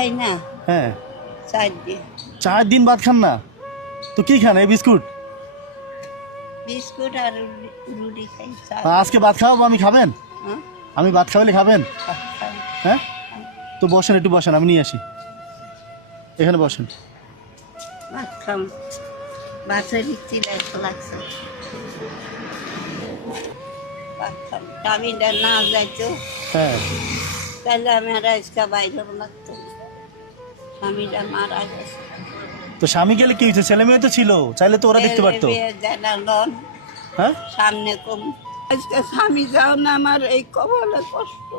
খাই না। হ্যাঁ 4 দিন। 4 দিন ভাত খান না? তো কি খান? এই বিস্কুট? বিস্কুট আর রুটি খাই। আজকে ভাত খাওয়াবো আমি, খাবেন? হ্যাঁ? আমি ভাত খাওয়ালে খাবেন? খাই। হ্যাঁ তো বসেন, একটু বসেন, আমি নিয়ে আসি। এখানে বসেন। ভাত খাম। ভাতের ইচ্ছি লাগছে। ভাত খাম। স্বামীটা না যাইতো হ্যাঁ তাহলে আমি আর আজকে বাইরে লাগতো না। স্বামীটা মারা গেছে। তো স্বামী গেলে কি হয়েছে? ছেলে মেয়ে তো ছিল, চাইলে তো ওরা দেখতে পারতো। হ্যাঁ সামনে কম আজকে স্বামী যাও না, আমার এই কবলে কষ্ট।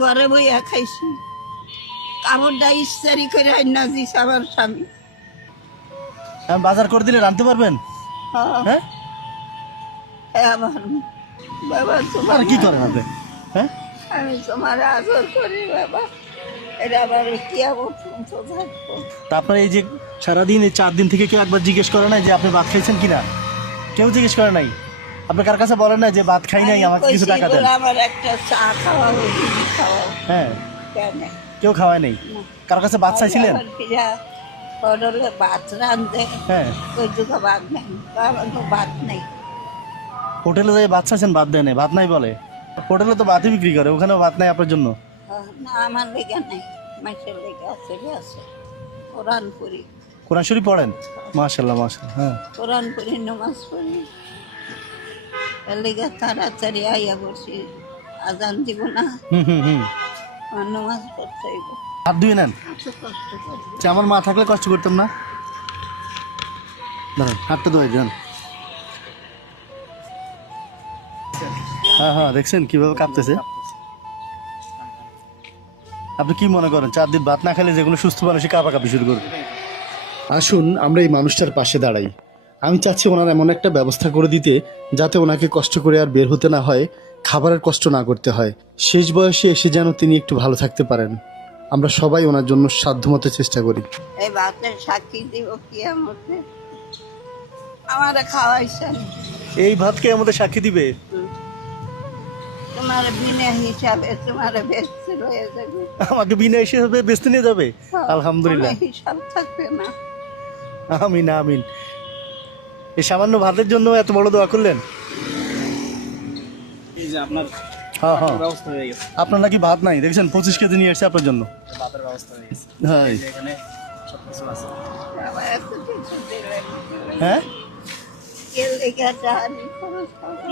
ঘরে বইয়া খাইছি, কাপড়টা ইস্তারি করে আইনা দিস আমার স্বামী। আমি বাজার করে দিলে রাঁধতে পারবেন? হ্যাঁ আবার বাবা তোমার আর কি করেন আপনি? হ্যাঁ আমি তোমার আদর করি বাবা, এটা আবার কি আবার থাকবো। তা আপনার এই যে সারাদিন এই 4 দিন থেকে কেউ একবার জিজ্ঞেস করে নাই যে আপনি ভাত খাইছেন কিনা? কেউ জিজ্ঞেস করে নাই? আপনি কার কাছে বলেন না যে ভাত খাই নাই, আমাকে কিছু টাকা দেন? আমার একটা চা খাওয়া খাওয়া হ্যাঁ কেন কেউ খাওয়ায় নাই? কার কাছে ভাত চাইছিলেন? ভাত রান্ধে, হ্যাঁ ওই দুটো ভাত নেই, আমার তো ভাত নেই। হোটেলে যাই ভাত চাইছেন, ভাত দেয় নাই? ভাত নাই বলে? হোটেলে তো ভাতই বিক্রি করে, ওখানেও ভাত নাই আপনার জন্য? না আমার লেগে নেই, মাসের লেগে আছে কোরআন পড়ি। কোরআন শরীফ পড়েন? মাশাআল্লাহ মাশাআল্লাহ। হ্যাঁ কোরআন পড়ি, নামাজ পড়ি, এর লেগে তাড়াতাড়ি আইয়া বসি। আজান দিব না, হুম হুম হুম আমার নামাজ পড়তে হইব। হাত ধুয়ে নেন। এত কষ্ট করি। আমার মা থাকলে কষ্ট করতাম না। দাঁড়ান, হাতটা ধুয়ে যান। হ্যাঁ হ্যাঁ দেখছেন কিভাবে কাঁপতেছে? আপনি কি মনে করেন 4 দিন ভাত না খেলে যেগুলো সুস্থ মানুষই কাঁপাকাঁপি শুরু করবে? আসুন আমরা এই মানুষটার পাশে দাঁড়াই। আমি চাচ্ছি ওনার এমন একটা ব্যবস্থা করে দিতে যাতে ওনাকে কষ্ট করে আর বের হতে না হয়, খাবারের কষ্ট না করতে হয়। শেষ বয়সে এসে যেন তিনি একটু ভালো থাকতে পারেন। আমরা সবাই ওনার জন্য সাধ্যমতো চেষ্টা করি। এই ভাতের সাক্ষী দিব কিয়ামতে, আমার খাওয়াইছেন। এই ভাতকে আমাদের সাক্ষী দিবে? তোমার বিনা হিসাবে তোমার ব্যস্ত রয়ে যাবে। আমাকে বিনা হিসেবে বেচতে নিয়ে যাবে? আলহামদুলিল্লাহ, কোনো হিসাব থাকবে না। আমিন আমিন। এই সামান্য ভাতের জন্য এত বড় দোয়া করলেন? এই যে আপনার হ্যাঁ হ্যাঁ ব্যবস্থা হয়ে গেছে। আপনার নাকি ভাত নাই, দেখছেন 25 কেজি নিয়ে এসেছে আপনার জন্য। ভাতের ব্যবস্থা হয়ে গেছে। হ্যাঁ এই যে এখানে সব কিছু আছে। বাবা এত কিছু দিলেন। হ্যাঁ কে লেগে জানি খরচ করবো।